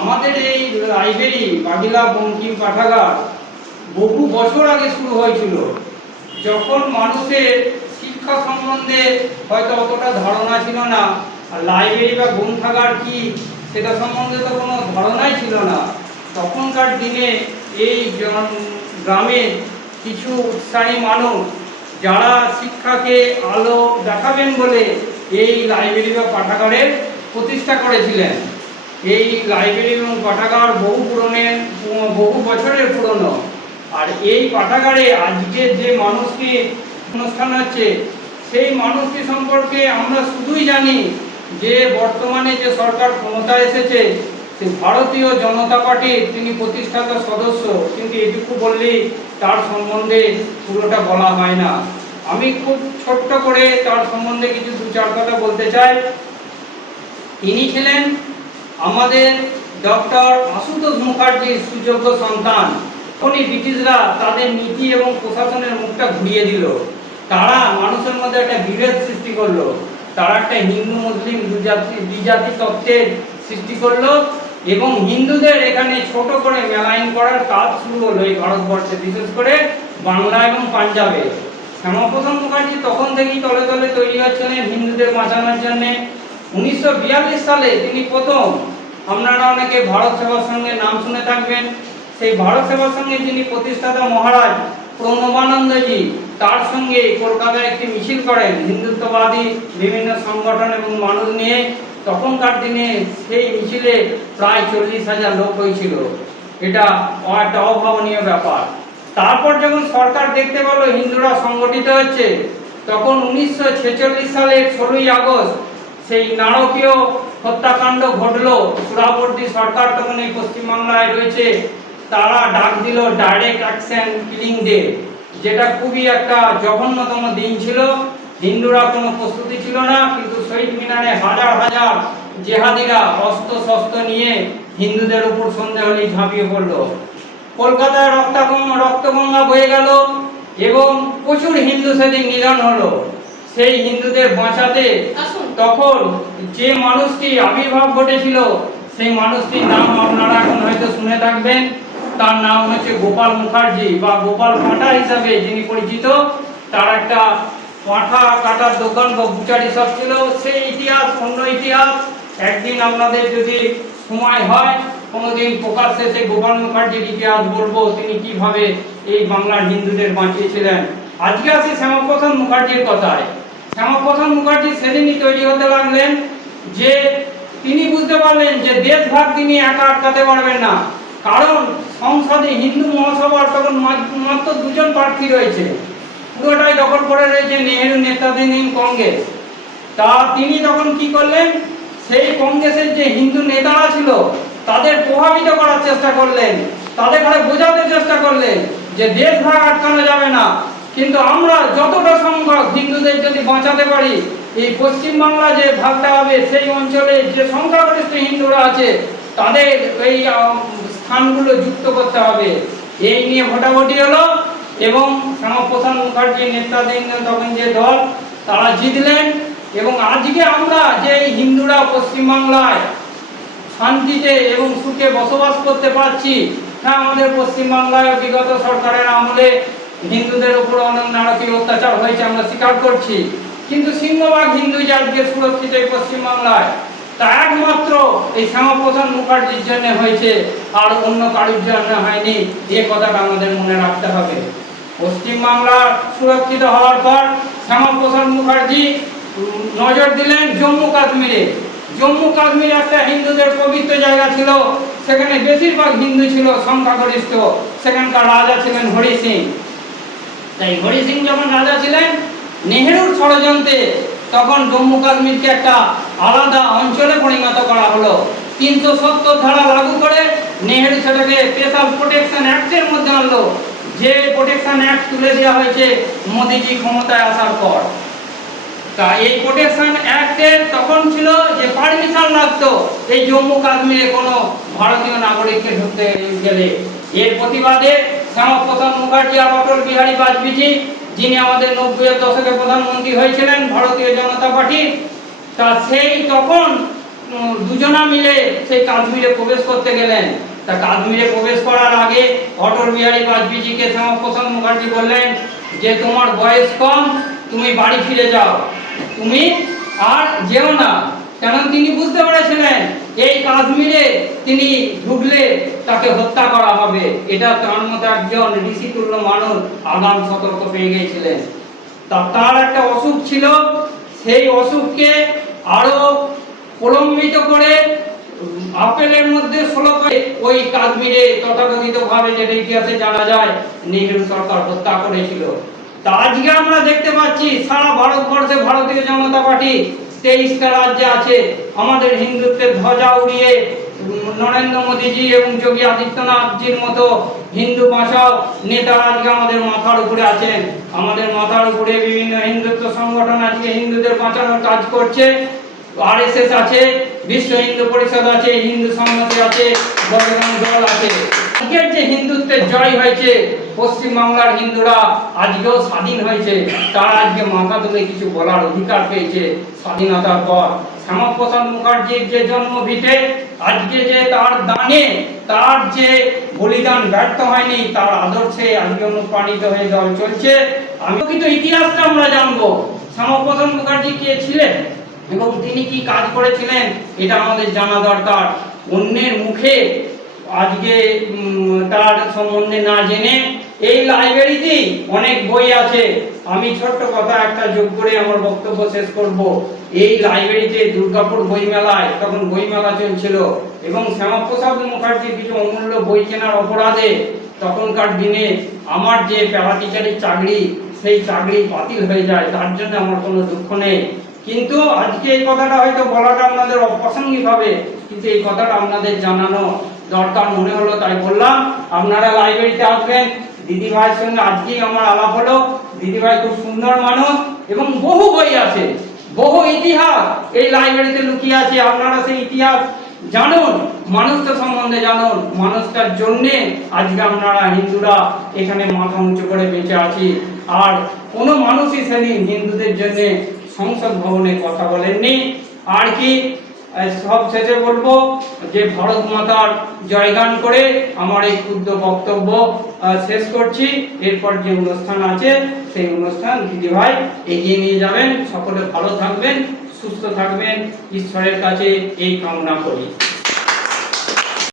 আমাদের এই লাইব্রেরি বাগিলা বঙ্কিম পাঠাগার বহু বছর আগে শুরু হয়েছিল, যখন মানুষের শিক্ষা সম্বন্ধে হয়তো অতটা ধারণা ছিল না, আর লাইব্রেরি বা গ্রন্থাগার কি সেটা সম্বন্ধে তো কোনো ধারণাই ছিল না। তখনকার দিনে এই গ্রামের কিছু উৎসাহী মানুষ যারা শিক্ষাকে আলো দেখাবেন বলে এই লাইব্রেরি বা পাঠাগারের প্রতিষ্ঠা করেছিলেন। এই লাইব্রেরি এবং পাঠাগার বহু বছরের পুরনো। আর এই পাঠাগারে আজকে যে মানুষটি অনুষ্ঠান হচ্ছে, সেই মানুষটি সম্পর্কে আমরা শুধুই জানি যে বর্তমানে যে সরকার ক্ষমতা এসেছে, সে ভারতীয় জনতা পার্টির তিনি প্রতিষ্ঠাতা সদস্য, কিন্তু এটুকু বললেই তার সম্বন্ধে পুরোটা বলা হয় না। আমি খুব ছোট্ট করে তার সম্বন্ধে কিছু দু চার কথা বলতে চাই। তিনি ছিলেন আমাদের ডক্টর আশুতোষ মুখার্জির সুযোগ্য সন্তান। তখনই ব্রিটিশরা তাদের নীতি এবং প্রশাসনের মুখটা ঘুরিয়ে দিল। তারা মানুষের মধ্যে একটা বিভেদ সৃষ্টি করলো। তারা একটা হিন্দু মুসলিম দ্বিজাতি তত্ত্বের সৃষ্টি করলো এবং হিন্দুদের এখানে ছোট করে মেলাইন করার কাজ শুরু হলো এই ভারতবর্ষে, বিশেষ করে বাংলা এবং পাঞ্জাবে। শ্যামাপ্রসাদ মুখার্জি তখন থেকেই তলে তলে তৈরি হচ্ছিলেন হিন্দুদের বাঁচানোর জন্যে। 1942 সালে তিনি প্রথম, আপনারা অনেকে ভারত সেবা সংঘের নাম শুনে থাকবেন, সেই ভারত সেবা সংঘের যিনি প্রতিষ্ঠাতা মহারাজ প্রণবানন্দজি, তার সঙ্গে কলকাতায় একটি মিছিল করেন হিন্দুত্ববাদী বিভিন্ন সংগঠন এবং মানুষ নিয়ে। তখনকার দিনে সেই মিছিলে প্রায় 40,000 লোক হয়েছিল। এটা একটা অভাবনীয় ব্যাপার। তারপর যখন সরকার দেখতে পেল হিন্দুরা সংগঠিত হচ্ছে, তখন 1946 সালের 16ই আগস্ট সেই নারকীয় হত্যাকাণ্ড ঘটলো। সুরাবর্তী সরকার তখন এই পশ্চিমবাংলায় রয়েছে, তারা ডাক দিল ডাইরেক্ট অ্যাকশন কিলিং ডে, যেটা খুবই একটা জঘন্যতম দিন ছিল। হিন্দুরা কোনো প্রস্তুতি ছিল না, কিন্তু শহীদ মিনারে হাজার হাজার জেহাদিরা অস্ত্র শস্ত্র নিয়ে হিন্দুদের উপর সন্দেহ হলেই ঝাঁপিয়ে পড়লো। কলকাতায় রক্তগঙ্গা বয়ে গেল এবং প্রচুর হিন্দু সেদিন নিধন হলো। সেই হিন্দুদের বাঁচাতে তখন যে মানুষটি আবির্ভাব ঘটেছিল, সেই মানুষটির নাম আপনারা এখন হয়তো শুনে থাকবেন। তার নাম হচ্ছে গোপাল মুখার্জি বা গোপাল পাঁঠা হিসাবে যিনি পরিচিত। তার একটা পাঁঠা কাটার দোকান বা বুচারি সব ছিল। সেই ইতিহাস অন্য ইতিহাস, একদিন আপনাদের যদি সময় হয় কোনোদিন প্রকাশ্যে সেই গোপাল মুখার্জির ইতিহাস বলবো, তিনি কিভাবে এই বাংলার হিন্দুদের বাঁচিয়েছিলেন। আজকে আসি শ্যামাপ্রসাদ মুখার্জির কথায়। শ্যামাপ্রসাদ মুখার্জি সেদিনই তৈরি হতে লাগলেন যে তিনি বুঝতে পারলেন যে দেশভাগ তিনি একা আটকাতে পারবেন না, কারণ সংসদে হিন্দু মহাসভার তখন মাত্র 2 জন প্রার্থী রয়েছে, পুরোটাই দখল করে রয়েছে নেহেরু নেতাধীন কংগ্রেস। তা তিনি তখন কি করলেন, সেই কংগ্রেসের যে হিন্দু নেতারা ছিল তাদের প্রভাবিত করার চেষ্টা করলেন, তাদের ঘরে বোঝাতে চেষ্টা করলেন যে দেশভাগ আটকানো যাবে না, কিন্তু আমরা যতটা সম্ভব হিন্দুদের যদি বাঁচাতে পারি, এই পশ্চিমবাংলা যে ভাগটা হবে সেই অঞ্চলে যে সংখ্যাগরিষ্ঠ হিন্দুরা আছে তাদের এই স্থানগুলো যুক্ত করতে হবে। এই নিয়ে ভোটাভুটি হলো এবং শ্যামাপ্রসাদ মুখার্জির নেতৃত্বাধীন তখন যে দল, তারা জিতলেন। এবং আজকে আমরা যে হিন্দুরা পশ্চিমবাংলায় শান্তিতে এবং সুখে বসবাস করতে পারছি, হ্যাঁ আমাদের পশ্চিমবাংলায় বিগত সরকারের আমলে হিন্দুদের উপর অনেক নারকীয় অত্যাচার হয়েছে, আমরা স্বীকার করছি, কিন্তু সিংহভাগ হিন্দু যে আজকে সুরক্ষিত এই পশ্চিমবাংলায়, তা একমাত্র এই শ্যামাপ্রসাদ মুখার্জির জন্য হয়েছে, আর অন্য কারোর জন্য হয়নি। এ কথাটা আমাদের মনে রাখতে হবে। পশ্চিমবাংলা সুরক্ষিত হওয়ার পর শ্যামাপ্রসাদ মুখার্জি নজর দিলেন জম্মু কাশ্মীরে। জম্মু কাশ্মীর একটা হিন্দুদের পবিত্র জায়গা ছিল, সেখানে বেশিরভাগ হিন্দু ছিল সংখ্যাগরিষ্ঠ। সেখানকার রাজা ছিলেন হরি সিং। তাই হরি সিং যখন রাজা ছিলেন, নেহেরুর ষড়যন্ত্রে তখন জম্মু কাশ্মীরকে একটা আলাদা অঞ্চলে পরিণত করা হলো। 370 ধারা লাগু করে নেহেরু সেটাকে স্পেশাল প্রোটেকশন অ্যাক্টের মধ্যে আনলো, যে প্রোটেকশন অ্যাক্ট তুলে দেওয়া হয়েছে মোদিজি ক্ষমতায় আসার পর। তা এই প্রোটেকশন অ্যাক্টের তখন ছিল যে পারমিশন লাগতো এই জম্মু কাশ্মীরে কোনো ভারতীয় নাগরিককে ঢুকতে গেলে। এর প্রতিবাদে শ্যামাপ্রসাদ মুখার্জি আর অটল বিহারী বাজপেয়ী, যিনি আমাদের 90-এর দশকে প্রধানমন্ত্রী হয়েছিলেন ভারতীয় জনতা পার্টি, তা সেই তখন দুজনা মিলে সেই কাশ্মীরে প্রবেশ করতে গেলেন। তা কাশ্মীরে প্রবেশ করার আগে অটল বিহারী বাজপেয়ীজিকে শ্যামাপ্রসাদ মুখার্জি বললেন যে তোমার বয়স কম, তুমি বাড়ি ফিরে যাও, তুমি আর যেও না। কেন তিনি বুঝতে পেরেছিলেন এই কাশ্মীরে তিনি ঢুকলে তাকে হত্যা করা হবে। এটা তার মতো একজন ঋষিতুল্য মানুষ আগাম সতর্ক পেয়ে গিয়েছিলেন। তার একটা অসুখ ছিল, সেই অসুখকে আরো প্রলম্বিত করে আপেলের মধ্যে 16 ওই কাশ্মীরে তথাকথিত ভাবে যেটা ইতিহাসে জানা যায় নেহেরু সরকার হত্যা করেছিল। তা আজকে আমরা দেখতে পাচ্ছি সারা ভারতবর্ষে ভারতীয় জনতা পার্টি 23টা রাজ্যে আছে। আমাদের হিন্দুত্বের ধ্বজা উড়িয়ে নরেন্দ্র মোদীজি এবং যোগী আদিত্যনাথজির মতো হিন্দু ভাষাও নেতারা আজকে আমাদের মাথার উপরে আছেন। আমাদের মাথার উপরে বিভিন্ন হিন্দুত্ব সংগঠন আজকে হিন্দুদের বাঁচানোর কাজ করছে। আরএসএস আছে, বিশ্ব হিন্দু পরিষদ আছে, হিন্দু সংহতি আছে, বজরং দল আছে। আজকের যে হিন্দুত্বের জয় হয়েছে, পশ্চিম বাংলার হিন্দুরা আজকেও স্বাধীন হয়েছে, তারা আজকে মাথা তুলে কিছু বলার অধিকার পেয়েছে স্বাধীনতার পর। শ্যামাপ্রসাদ মুখার্জির যে জন্মভিটে আজকে যে তার দানে তার যে বলিদান ব্যর্থ হয়নি, তার আদর্শে আজকে অনুপ্রাণিত হয়ে দল চলছে। আমি কিন্তু ইতিহাসটা আমরা জানবো, শ্যামাপ্রসাদ মুখার্জি কে ছিলেন এবং তিনি কি কাজ করেছিলেন এটা আমাদের জানা দরকার। অন্যের মুখে আজকে তার সম্বন্ধে না জেনে, এই লাইব্রেরিতে অনেক বই আছে। আমি ছোট্ট কথা একটা যোগ করে আমার বক্তব্য শেষ করব। এই লাইব্রেরিতে দুর্গাপুর বইমেলায় তখন বইমেলা চলছিল এবং শ্যামাপ্রসাদ মুখার্জির কিছু অমূল্য বই কেনার অপরাধে তখনকার দিনে আমার যে প্যারা টিচারের চাকরি, সেই চাকরি বাতিল হয়ে যায়। তার জন্য আমার কোনো দুঃখ নেই, কিন্তু আজকে এই কথাটা হয়তো বলাটা আপনাদের অপ্রাসঙ্গিক হবে, কিন্তু এই কথাটা আপনাদের জানানো দরকার মনে হলো তাই বললাম। আপনারা লাইব্রেরিতে আসবেন। দিদি ভাইয়ের সঙ্গে আজকেই আমার আলাপ হলো। দিদি ভাই খুব সুন্দর মানুষ এবং বহু বই আছে, বহু ইতিহাস এই লাইব্রেরিতে লুকিয়ে আছে। আপনারা সেই ইতিহাস জানুন, মানুষটার সম্বন্ধে জানুন। মানুষটার জন্যে আজকে আপনারা হিন্দুরা এখানে মাথা উঁচু করে বেঁচে আছি। আর কোনো মানুষই সেদিন হিন্দুদের জন্যে সংসদ ভবনে কথা বলেননি। আর কি সব শেষে বলবো যে ভারত মাতার জয়গান করে আমার এই ক্ষুদ্র বক্তব্য শেষ করছি। এরপর যে অনুষ্ঠান আছে সেই অনুষ্ঠান দিদি ভাই এগিয়ে নিয়ে যাবেন। সকলে ভালো থাকবেন, সুস্থ থাকবেন, ঈশ্বরের কাছে এই কামনা করি।